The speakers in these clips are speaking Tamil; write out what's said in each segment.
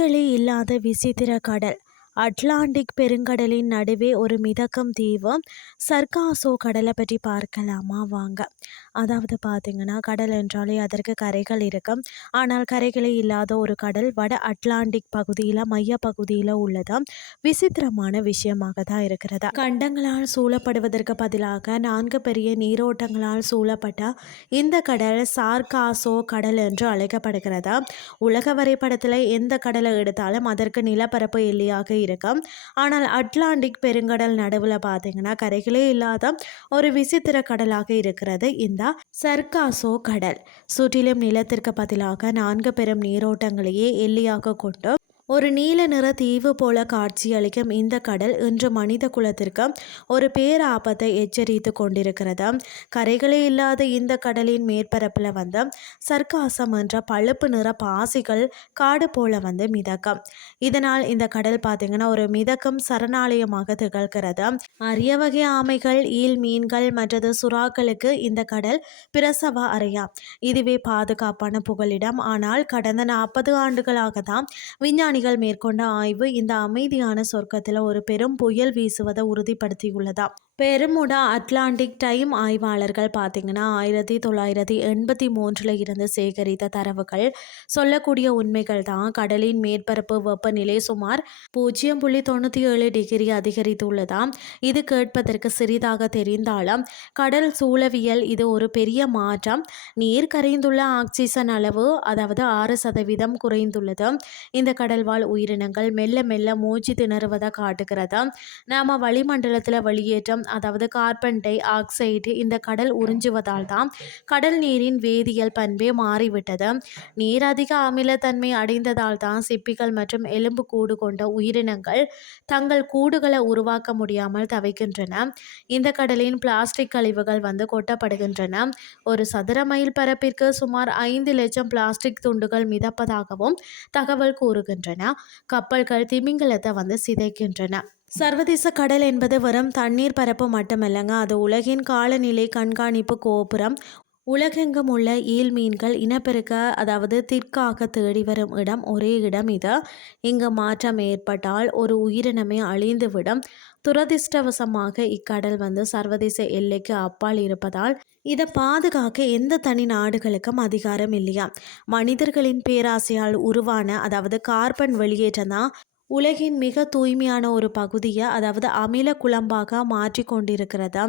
கரைகளே இல்லாத விசித்திர கடல். அட்லாண்டிக் பெருங்கடலின் நடுவே ஒரு மிதக்கும் தீவு சர்காசோ கடலை பற்றி பார்க்கலாமா வாங்க. அதாவது பார்த்தீங்கன்னா, கடல் என்றாலே அதற்கு கரைகள் இருக்கும். ஆனால் கரைகளே இல்லாத ஒரு கடல் வட அட்லாண்டிக் பகுதியில் மைய பகுதியில் உள்ளது. விசித்திரமான விஷயமாக தான் இருக்கிறது. கண்டங்களால் சூழப்படுவதற்கு பதிலாக 4 பெரிய நீரோட்டங்களால் சூழப்பட்ட இந்த கடல் சார்காசோ கடல் என்று அழைக்கப்படுகிறது. உலக வரைபடத்தில் எந்த கடலை எடுத்தாலும் அதற்கு நிலப்பரப்பு எல்லையாக இருக்கும். ஆனால் அட்லாண்டிக் பெருங்கடல் நடுவில் பார்த்தீங்கன்னா கரைகளே இல்லாத ஒரு விசித்திர கடலாக இருக்கிறது இந்த சர்காசோ கடல். சுற்றிலும் நிலத்திற்கு பதிலாக 4 பெரும் நீரோட்டங்களையே எல்லையாக கொண்டு ஒரு நீல நிற தீவு போல காட்சியளிக்கும் இந்த கடல் இன்று மனித குலத்திற்கு ஒரு பேராபத்தை எச்சரித்து கொண்டிருக்கிறது. கரைகளே இல்லாத இந்த கடலின் மேற்பரப்பில் சர்க்காசம் என்ற பழுப்பு நிற பாசிகள் காடு போல மிதக்கும். இதனால் இந்த கடல் பார்த்தீங்கன்னா ஒரு மிதக்கும் சரணாலயமாக திகழ்கிறது. அரிய வகை ஆமைகள், ஈல் மீன்கள் மற்றது சுறாக்களுக்கு இந்த கடல் பிரசவ அறையா. இதுவே பாதுகாப்பான புகலிடம். ஆனால் கடந்த 40 ஆண்டுகளாக தான் விஞ்ஞானிகள் மேற்கொண்ட ஆய்வு இந்த அமைதியான சொர்க்கத்தில் ஒரு பெரும் புயல் வீசுவதை உறுதிப்படுத்தியுள்ளதா. பெருமுடா அட்லாண்டிக் டைம் ஆய்வாளர்கள் பார்த்தீங்கன்னா 1983 இருந்து சேகரித்த தரவுகள் சொல்லக்கூடிய உண்மைகள் தான். கடலின் மேற்பரப்பு வெப்பநிலை சுமார் 0.97 டிகிரி அதிகரித்துள்ளதாம். இது கேட்பதற்கு சிறிதாக தெரிந்தாலும் கடல் சூழவியல் இது ஒரு பெரிய மாற்றம். நீர் கரைந்துள்ள ஆக்சிஜன் அளவு அதாவது 6% குறைந்துள்ளது. இந்த கடல்வாழ் உயிரினங்கள் மெல்ல மெல்ல மூச்சு திணறுவதை காட்டுகிறது. நாம வளிமண்டலத்தில் வெளியேற்றம் அதாவது கார்பன் டை ஆக்சைடு இந்த கடல் உறிஞ்சுவதால் தான் கடல் நீரின் வேதியியல் பண்பே மாறிவிட்டது. நீர் அதிக அமிலத்தன்மை அடைந்ததால் தான் சிப்பிகள் மற்றும் எலும்பு கூடு கொண்ட உயிரினங்கள் தங்கள் கூடுகளை உருவாக்க முடியாமல் தவிக்கின்றன. இந்த கடலின் பிளாஸ்டிக் கழிவுகள் கொட்டப்படுகின்றன. ஒரு சதுர மைல் பரப்பிற்கு சுமார் 5 லட்சம் பிளாஸ்டிக் துண்டுகள் மிதப்பதாகவும் தகவல் கூறுகின்றன. கப்பல்கள் திமிங்கலத்தை சிதைக்கின்றன. சர்வதேச கடல் என்பது வெறும் தண்ணீர் பரப்பு மட்டுமல்லங்க, அது உலகின் காலநிலை கண்காணிப்பு கோபுரம். உலகெங்கும் உள்ள ஈல் மீன்கள் இனப்பெருக்க அதாவது திற்காக தேடி வரும் இடம் ஒரே இடம் இது. இங்கு மாற்றம் ஏற்பட்டால் ஒரு உயிரினமே அழிந்துவிடும். துரதிர்ஷ்டவசமாக இக்கடல் சர்வதேச எல்லைக்கு அப்பால் இருப்பதால் இதை பாதுகாக்க எந்த தனி நாடுகளுக்கும் அதிகாரம் இல்லையா. மனிதர்களின் பேராசையால் உருவான அதாவது கார்பன் வெளியேற்றம் தான் உலகின் மிக தூய்மையான ஒரு பகுதியை அதாவது அமில குழம்பாக மாற்றி கொண்டிருக்கிறது.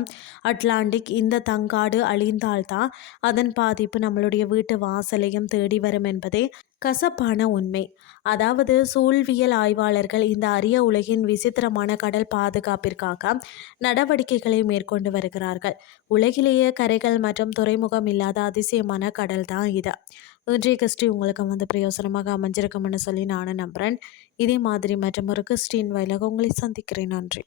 அட்லாண்டிக் இந்த தங்காடு அழிந்தால்தான் அதன் பாதிப்பு நம்மளுடைய வீட்டு வாசலையும் தேடி வரும் என்பதே கசப்பான உண்மை. அதாவது சூழ்வியல் ஆய்வாளர்கள் இந்த அரிய உலகின் விசித்திரமான கடல் பாதுகாப்பிற்காக நடவடிக்கைகளை மேற்கொண்டு வருகிறார்கள். உலகிலேயே கரைகள் மற்றும் துறைமுகம் இல்லாத அதிசயமான கடல் தான் இது. இன்றைய கிறிஸ்டி உங்களுக்கு பிரயோசனமாக அமைஞ்சிருக்கும்னு சொல்லி நானும் நம்புகிறேன். இதே மாதிரி மற்றும் ஒரு கிறிஸ்டின் வாயிலாக உங்களை சந்திக்கிறேன். நன்றி.